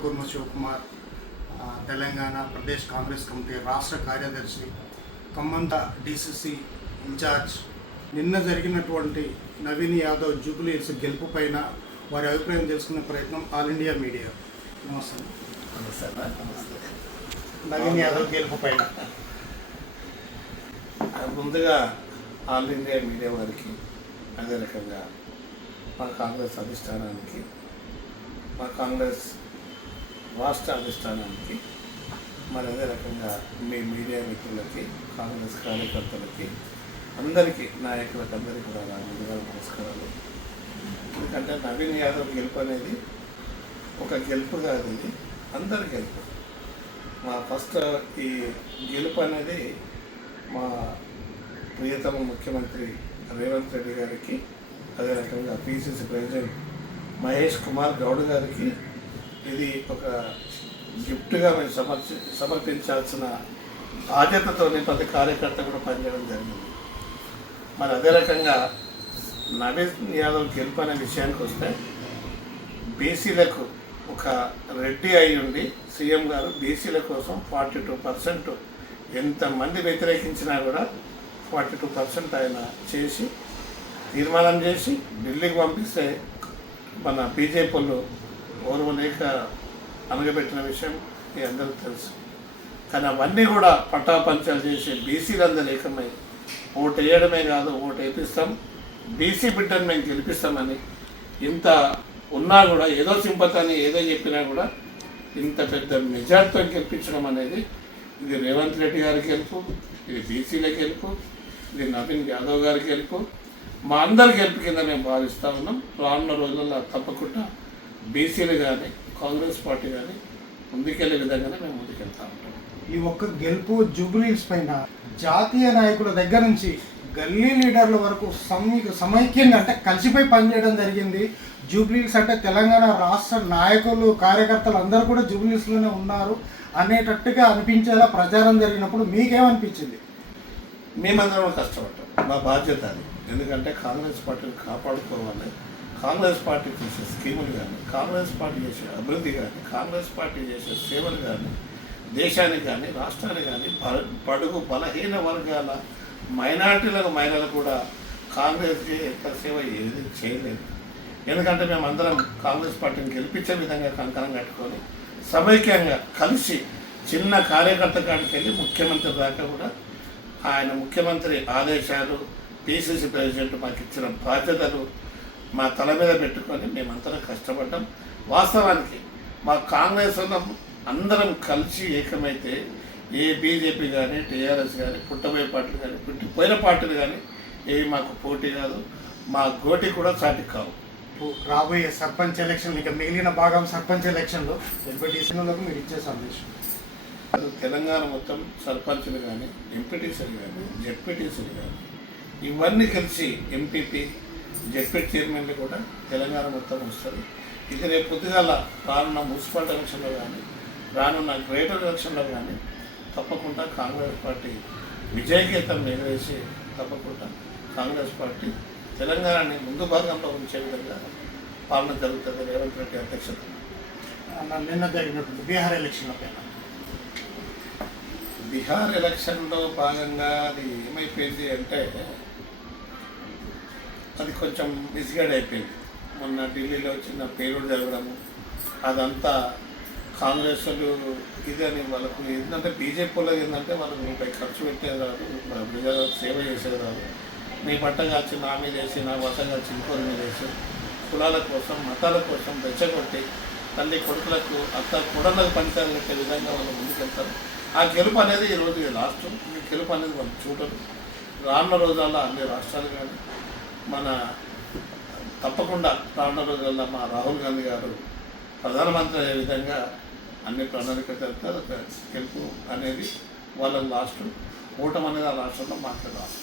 మోతకుర్మ Shivakumar, Telangana Pradesh Congress committee రాష్ట్ర కార్యదర్శి, ఖమ్మంత DCC incharge. నిన్న జరిగినటువంటి నవీన్ యాదవ్ జూబ్లీ హిల్స్ గెలుపు పైన వారి అభిప్రాయం తెలుసుకునే ప్రయత్నం ఆల్ ఇండియా మీడియా. నమస్తే. నవీన్ యాదవ్ గెలుపు పైన ముందుగా ఆల్ ఇండియా మీడియా వారికి, అదే రకంగా మా కాంగ్రెస్ అధిష్టానానికి, మా కాంగ్రెస్ రాష్ట్ర అధిష్టానానికి, మరి అదే రకంగా మీ మీడియా మిత్రులకి, కాంగ్రెస్ కార్యకర్తలకి, అందరికీ నాయకులకు అందరికీ కూడా ముందుగా నమస్కారాలు. ఎందుకంటే నవీన్ యాదవ్ గెలుపు అనేది ఒక గెలుపు కాదు, ఇది అందరి గెలుపు. మా ఫస్ట్ ఈ గెలుపు అనేది మా ప్రియతమ ముఖ్యమంత్రి రేవంత్ రెడ్డి గారికి, అదే రకంగా పిసిసి ప్రెసిడెంట్ మహేష్ కుమార్ గౌడ్ గారికి ఇది ఒక గిఫ్ట్గా మేము సమర్పించాల్సిన బాధ్యతతో ప్రతి కార్యకర్త కూడా పనిచేయడం జరిగింది. మరి అదే రకంగా నవీన్ యాదవ్ గెలుపు అనే విషయానికి వస్తే, బీసీలకు ఒక రెడ్డి అయి ఉండి సీఎం గారు బీసీల కోసం 42% ఎంతమంది వ్యతిరేకించినా కూడా 42% ఆయన చేసి తీర్మానం చేసి ఢిల్లీకి పంపిస్తే మన బీజేపీ వాళ్ళు ఓర్వలేక అనగబెట్టిన విషయం మీ అందరికీ తెలుసు. కానీ అవన్నీ కూడా పట్టాపంచాలు చేసి బీసీలందరూ ఏకమై ఓటు వేయడమే కాదు, ఓటు వేపిస్తాం, బీసీ బిడ్డను మేము గెలిపిస్తామని ఇంత ఉన్నా కూడా, ఏదో సింపతని ఏదో చెప్పినా కూడా ఇంత పెద్ద మెజార్టీతో గెలిపించడం అనేది ఇది రేవంత్ రెడ్డి గారి గెలుపు, ఇది బీసీల గెలుపు, ఇది నవీన్ యాదవ్ గారి గెలుపు, మా అందరి గెలుపు కింద మేము భావిస్తూ ఉన్నాం. రానున్న రోజుల్లో తప్పకుండా బీసీలు కానీ కాంగ్రెస్ పార్టీ కానీ ముందుకెళ్లే విధంగానే మేము ముందుకెళ్తా ఉంటాం. ఈ ఒక్క గెలుపు జూబ్లీ హిల్స్ పైన జాతీయ నాయకుల దగ్గర నుంచి గల్లీ లీడర్ల వరకు సమైక్యంగా అంటే కలిసిపోయి పనిచేయడం జరిగింది. జూబ్లీ హిల్స్ అంటే తెలంగాణ రాష్ట్ర నాయకులు, కార్యకర్తలు అందరూ కూడా జూబ్లీ హిల్స్లోనే ఉన్నారు అనేటట్టుగా అనిపించేలా ప్రచారం జరిగినప్పుడు మీకేమనిపించింది? మేమందరం కష్టపడ్డాం, మా బాధ్యత అది. ఎందుకంటే కాంగ్రెస్ పార్టీని కాపాడుకోవాలి, కాంగ్రెస్ పార్టీ చేసే స్కీములు కానీ, కాంగ్రెస్ పార్టీ చేసే అభివృద్ధి కానీ, కాంగ్రెస్ పార్టీ చేసే సేవలు కానీ, దేశానికి కానీ రాష్ట్రానికి కానీ, బడుగు బలహీన వర్గాల మైనార్టీలకు మహిళలు కూడా కాంగ్రెస్కి ఎంత సేవ ఏది చేయలేదు. ఎందుకంటే మేమందరం కాంగ్రెస్ పార్టీని గెలిపించే విధంగా కంకణం కట్టుకొని సమైక్యంగా కలిసి చిన్న కార్యకర్త కాడికి వెళ్ళి ముఖ్యమంత్రి దాకా కూడా ఆయన ముఖ్యమంత్రి ఆదేశాలు, పిసిసి ప్రెసిడెంట్ మాకు ఇచ్చిన బాధ్యతలు మా తల మీద పెట్టుకొని మేమందరం కష్టపడ్డాం. వాస్తవానికి మా కాంగ్రెస్ అందరం కలిసి ఏకమైతే ఏ బీజేపీ కానీ, టీఆర్ఎస్ కానీ, పుట్టబోయే పార్టీలు కానీ, పుట్టిపోయిన పార్టీలు కానీ ఏవి మాకు పోటీ కాదు, మా గోటి కూడా సాటి కావు. రాబోయే సర్పంచ్ ఎలక్షన్, ఇక మిగిలిన భాగం సర్పంచ్ ఎలక్షన్లో ఎంపీటీసీలకు మీరు ఇచ్చే సందేశం? తెలంగాణ మొత్తం సర్పంచులు కానీ, ఎంపీటీసీలు కానీ, జెడ్పీటీసీలు కానీ ఇవన్నీ కలిసి ఎంపీపీ, జెడ్పీ చైర్మన్లు కూడా తెలంగాణ మొత్తం వస్తుంది. ఇది రేపు పొద్దుగాల రానున్న మున్సిపల్ ఎలక్షన్లో కానీ, రానున్న గ్రేటర్ ఎలక్షన్లో కానీ తప్పకుండా కాంగ్రెస్ పార్టీ విజయగీతం ఎగరేసి తప్పకుండా కాంగ్రెస్ పార్టీ తెలంగాణని ముందు భాగంలో ఉంచే విధంగా పాలన జరుగుతుంది రేవంత్ రెడ్డి అధ్యక్షత. నిన్న జరిగినటువంటి బీహార్ ఎలక్షన్ల పైన, బీహార్ ఎలక్షన్లో భాగంగా అది ఏమైపోయింది అంటే, అది కొంచెం మిస్గైడ్ అయిపోయింది. మొన్న ఢిల్లీలో చిన్న పేలుడు జరగడము, అదంతా కాంగ్రెస్ వాళ్ళు ఇదని వాళ్ళకు ఏంటంటే, బీజేపీ వాళ్ళకి ఏంటంటే వాళ్ళకు రూపాయి ఖర్చు పెట్టేది రాదు, ప్రజలకు సేవ చేసేది రాదు. నీ బట్ట కాల్చి నా మీద వేసి, నా బట్ట కాల్చి ఇంకోరి మీద వేసి, కులాల కోసం మతాల కోసం రెచ్చగొట్టి తల్లి కొడుకులకు, అత్త కొడలకు పంచాలు పెట్టే విధంగా వాళ్ళు ముందుకెళ్తారు. ఆ గెలుపు అనేది ఈరోజు లాస్ట్. ఈ గెలుపు అనేది వాళ్ళు చూడరు. రానున్న రోజుల్లో అన్ని రాష్ట్రాలు కానీ మన తప్పకుండా రానున్న రోజుల్లో మా రాహుల్ గాంధీ గారు ప్రధానమంత్రి అయ్యే విధంగా అన్ని ప్రణాళిక చెప్తారు. గెలుపు అనేది వాళ్ళ లాస్ట్, ఓటం అనేది ఆ రాష్ట్రంలో మాట్లాడాలి.